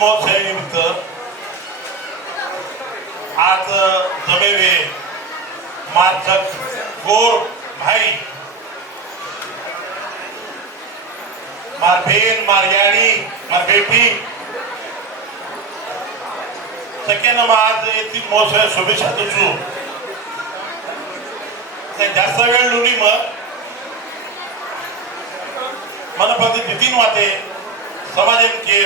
महोत्सव निमित्त आज जमेवे मार्चक गोर भाई मार बेन मार याणी मार बेटी सगळ्यांना आज येथील महोत्सव शुभेच्छा देतो. जास्त वेळ लोणी मन फक्त नितीन वाते समाज के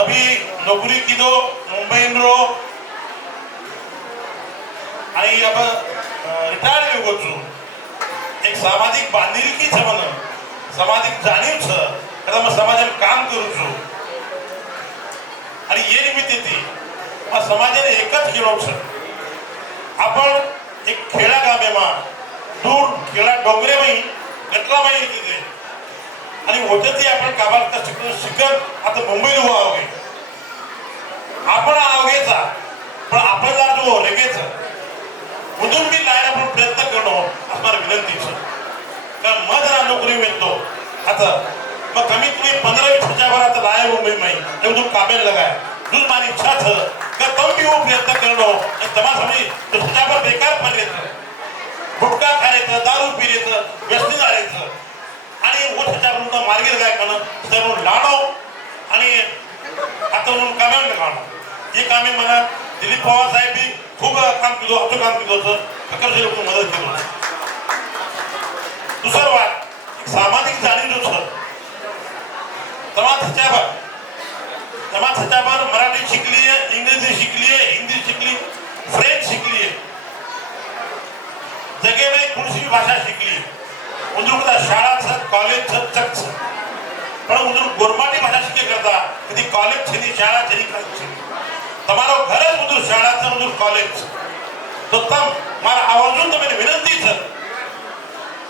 अभी नौकरी की दो मुंबई रो आणि अब रिटायर हो गो एक सामाजिक बांधिलकी छ मन सामाजिक जाणीव छ आता मग समाजात काम करू छु आणि ये निमित्त ती समाजाने एकच खेळू छ आपण एक खेळा गामे मा दूर खेळा डोंगरे माई गटला माई तिथे आणि होते ती आपण काबाल कष्ट शिकत आता मुंबईला उभा आहोगे आपण आवगेचा पण आपण जर जो रेगेच उदून मी लायला आपण प्रयत्न करणं असणार विनंती कारण मग जरा नोकरी मिळतो आता मग कमीत कमी 15-20 हजार आता लाया मुंबई माई उदून कामेल लगाय दूर माझी इच्छा था का कम भी वो प्रयत्न करणं तमा समझी तो सजावर बेकार पड गुटखा खायचं दारू पिरेचं व्यसनी झालेचं आणि ओठाच्या मार्गे काय करणं तर लाडो आणि आता म्हणून कामे काढणं हे कामे मला दिलीप पवार साहेब बी खूप काम केलं आपलं काम केलं होतं प्रकर्षी लोक मदत केलं. दुसरं वाट सामाजिक जाणीव जो त्याच्यावर मराठी शिकली आहे इंग्रजी शिकली आहे हिंदी शिकली फ्रेंच शिकली आहे जगे में कुणसी भाषा शिकली उंदुरकता शाळा कॉलेज चक पण उंदुर गोरमाटी भाषा शिके करता कधी कॉलेज छेनी शाळा छेनी कॉलेज તમારો ઘર જ ઉંદર શાળા છે ઉંદર કોલેજ તો તમ મારા આવાજું તમે વિનંતી છે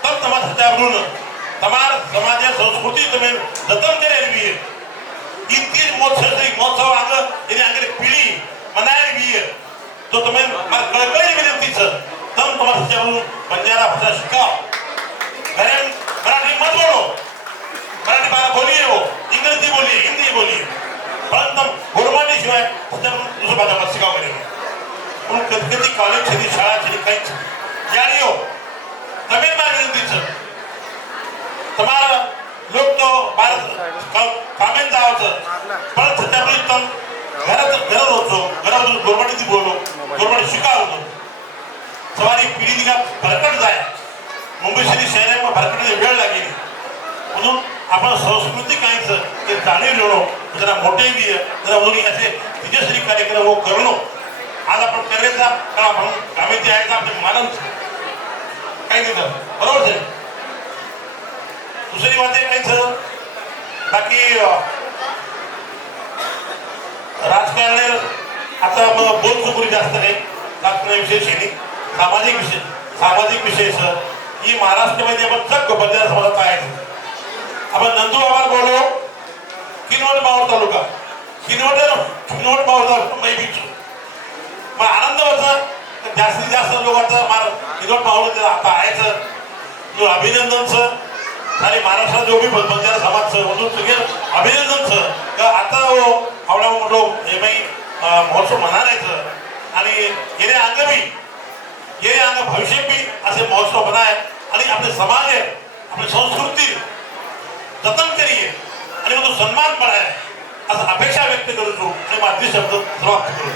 તમ તમારા સજાવરું તમારા સમાજે સંસ્કૃતિ તમે જતન કરેલી છે ઈ તીર મહોત્સવ આગળ એની આગળ પીઢી મનાયેલી છે તો તમે મારા કળકળી વિનંતી છે તમ તમારા સજાવરું બંજારા ભાષા શીખાવ ઘરે મરાઠી મત બોલો मराठी भाषा बोलिए वो इंग्रजी बोलिए हिंदी बोलिए परंतु गुरबानी शिवाय दुसरी भाषा मत शिकाव करेंगे म्हणून कधी कॉलेज छेदी शाळा छेदी काहीच यारी हो तमिळ में विनंती छ तुम्हारा लोग तो भारत कामेन जावच पण त्यामुळे तम घर होतो घरातून गुरबानी बोलो गुरबानी शिकावतो सवारी पिढी का भरकट जाय मुंबई शहरी शहर में भरकट वेळ लागेल म्हणून आपण संस्कृती काहीच ते जाणीव घेणं जरा मोठे बी जरा म्हणून असे विजयश्री कार्यक्रम वो करणं आज आपण करायचा कारण आपण कामेती आहे का आपले मानन काही देतं बरोबर आहे. दुसरी बात आहे काहीच बाकी राजकारणी आता बोल चुकून जास्त नाही राजकारणाविषयी शेणी सामाजिक विषय सर ही महाराष्ट्रामध्ये आपण जग बदल्या समाजात आहे आपण नंदू आवाज बोलो किनवट बावर तालुका किनवट बावर तालुका मै बीच मग आनंद होता जास्तीत जास्त लोकांचा मार किनवट बावर आता आहेच जो अभिनंदनचं आणि महाराष्ट्रात जो बी बंजारा समाजचं म्हणून सगळे अभिनंदनचं का आता आवडा मोठो हे बाई महोत्सव म्हणायचं आणि गेले अंग बी गेले अंग भविष्य बी असे महोत्सव बनाय आणि आपले समाज आहे आपली संस्कृती जतन करिए आणि तो सन्मान पण आहे असं अपेक्षा व्यक्त करू आणि माझे शब्द समाप्त करू.